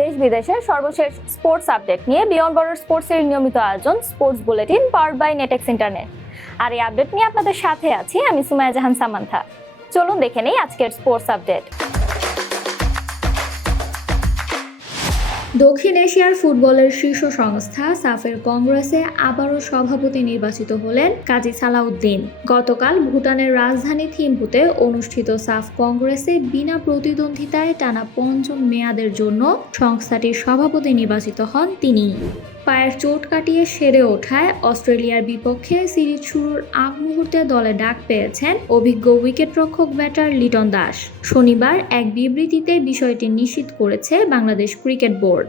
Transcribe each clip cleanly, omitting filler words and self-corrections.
দেশ বিদেশের সর্বশেষ স্পোর্টস আপডেট নিয়ে বিয়ন্ড বর্ডার স্পোর্টসের নিয়মিত আয়োজন sports bulletin powered by Netex internet. আর এই আপডেট নিয়ে আপনাদের সাথে আছি আমি সুমাইয়া জাহান সামান্থা। চলুন দেখে নেই আজকের স্পোর্টস আপডেট। দক্ষিণ এশিয়ার ফুটবলের শীর্ষ সংস্থা সাফের কংগ্রেসে আবারও সভাপতি নির্বাচিত হলেন কাজী সালাউদ্দিন। গতকাল ভুটানের রাজধানী থিম্পুতে অনুষ্ঠিত সাফ কংগ্রেসে বিনা প্রতিদ্বন্দ্বিতায় টানা পঞ্চম মেয়াদের জন্য সংস্থাটির সভাপতি নির্বাচিত হন তিনি। পায়ের চোট কাটিয়ে সেরে ওঠায় অস্ট্রেলিয়ার বিপক্ষে সিরিজ শুরুর আগ মুহূর্তে দলে ডাক পেয়েছেন অভিজ্ঞ উইকেটরক্ষক ব্যাটার লিটন দাস। শনিবার এক বিবৃতিতে বিষয়টি নিশ্চিত করেছে বাংলাদেশ ক্রিকেট বোর্ড।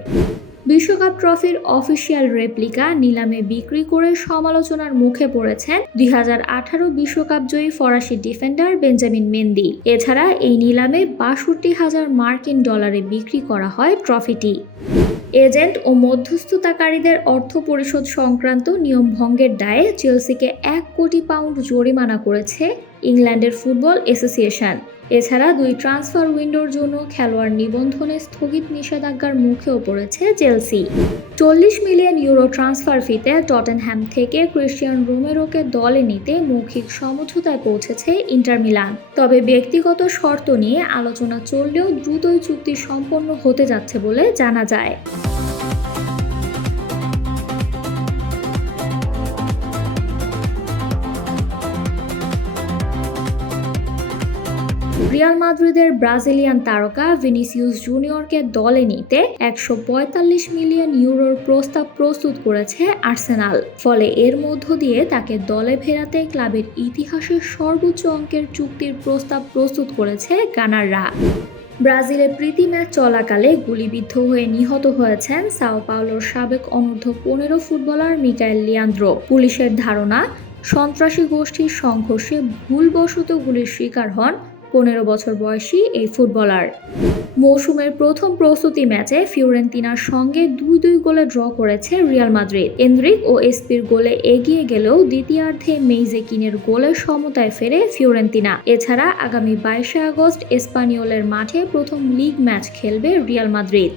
বিশ্বকাপ ট্রফির অফিসিয়াল রেপ্লিকা নিলামে বিক্রি করে সমালোচনার মুখে পড়েছেন 2018 বিশ্বকাপ জয়ী ফরাসি ডিফেন্ডার বেঞ্জামিন মেন্দি। এছাড়া এই নিলামে 62,000 মার্কিন ডলারে বিক্রি করা হয় ট্রফিটি। এজেন্ট ও মধ্যস্থতাকারীদের অর্থ পরিশোধ সংক্রান্ত নিয়ম ভঙ্গের দায়ে চেলসিকে 1 কোটি পাউন্ড জরিমানা করেছে ইংল্যান্ডের ফুটবল অ্যাসোসিয়েশন। এছাড়া 2 ট্রান্সফার উইন্ডোর জন্য খেলোয়াড় নিবন্ধনে স্থগিত নিষেধাজ্ঞার মুখেও পড়েছে চেলসি। 40 মিলিয়ন ইউরো ট্রান্সফার ফিতে টটেনহ্যাম থেকে ক্রিস্টিয়ান রোমেরোকে দলে নিতে মৌখিক সমঝোতায় পৌঁছেছে ইন্টার মিলান। তবে ব্যক্তিগত শর্ত নিয়ে আলোচনা চললেও দ্রুতই চুক্তি সম্পন্ন হতে যাচ্ছে বলে জানা যায়। রিয়াল মাদ্রিদের ব্রাজিলিয়ান তারকা ভিনিসিয়াস জুনিয়রকে দলে নিতে 145 মিলিয়ন ইউরোর প্রস্তাব প্রস্তুত করেছে আর্সেনাল। ফলে এর মধ্য দিয়ে তাকে দলে ফেরাতে ক্লাবের ইতিহাসে সর্বোচ্চ অঙ্কের চুক্তির প্রস্তাব প্রস্তুত করেছে গানাররা। ব্রাজিলে প্রীতি ম্যাচ চলাকালে গুলিবিদ্ধ হয়ে নিহত হয়েছেন সাও পাওলোর সাবেক অনূর্ধ্ব-15 ফুটবলার মিকায়েল লিয়ান্দ্রো। পুলিশের ধারণা, সন্ত্রাসী গোষ্ঠীর সংঘর্ষে ভুলবশত গুলির শিকার হন 15 বছর বয়সী এই ফুটবলার। মৌসুমের প্রথম প্রস্তুতি ম্যাচে ফিওরেন্তিনার সঙ্গে 2-2 গোলে ড্র করেছে রিয়াল মাদ্রিদ। এন্দ্রিক ও এসপির গোলে এগিয়ে গেলেও দ্বিতীয়ার্ধে মেইজেকিনের গোলের সমতায় ফেরে ফিওরেন্তিনা। এছাড়া আগামী 22 আগস্ট এসপানিওলের মাঠে প্রথম লিগ ম্যাচ খেলবে রিয়াল মাদ্রিদ।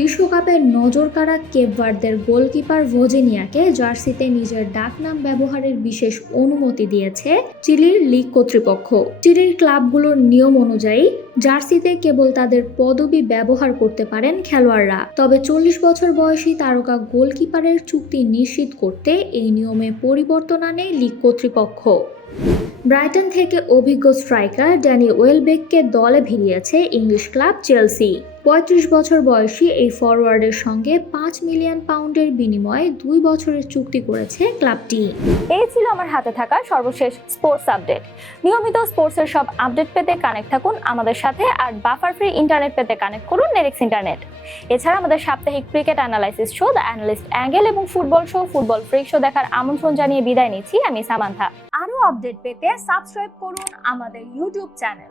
বিশ্বকাপের নজরকাড়া কেপ ভার্দের গোলকিপার ভোজিনিয়াকে জার্সিতে নিজের ডাকনাম ব্যবহারের বিশেষ অনুমতি দিয়েছে চিলির লিগ কর্তৃপক্ষ। চিলির ক্লাবগুলোর নিয়ম অনুযায়ী জার্সিতে কেবল তাদের পদবি ব্যবহার করতে পারেন খেলোয়াড়রা। তবে 40 বছর বয়সী তারকা গোলকিপারের চুক্তি নিশ্চিত করতে এই নিয়মে পরিবর্তন আনে লিগ কর্তৃপক্ষ। ব্রাইটন থেকে অভিজ্ঞ স্ট্রাইকার ড্যানি ওয়েলবেককে দলে ভিড়িয়েছে ইংলিশ ক্লাব চেলসি। 35 বছর বয়সী এই ফরওয়ার্ডের সঙ্গে 5 মিলিয়ন পাউন্ডের বিনিময়ে 2 বছরের চুক্তি করেছে ক্লাবটি। এই ছিল আমার হাতে থাকা সর্বশেষ স্পোর্টস আপডেট। নিয়মিত স্পোর্টসের সব আপডেট পেতে কানেক্ট থাকুন আমাদের সাথে, আর বাফার ফ্রি ইন্টারনেট পেতে কানেক্ট করুন নেটেক্স ইন্টারনেট। এছাড়া আমাদের সাপ্তাহিক cricket analysis show the analyst angle এবং football show football freak show দেখার আমন্ত্রণ জানিয়ে বিদায় নিচ্ছি আমি সামান্থা। আরও আপডেট পেতে সাবস্ক্রাইব করুন আমাদের ইউটিউব চ্যানেল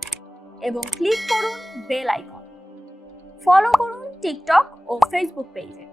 এবং ক্লিক করুন বেল আইকন। ফলো করুন টিকটক ও ফেসবুক পেজে।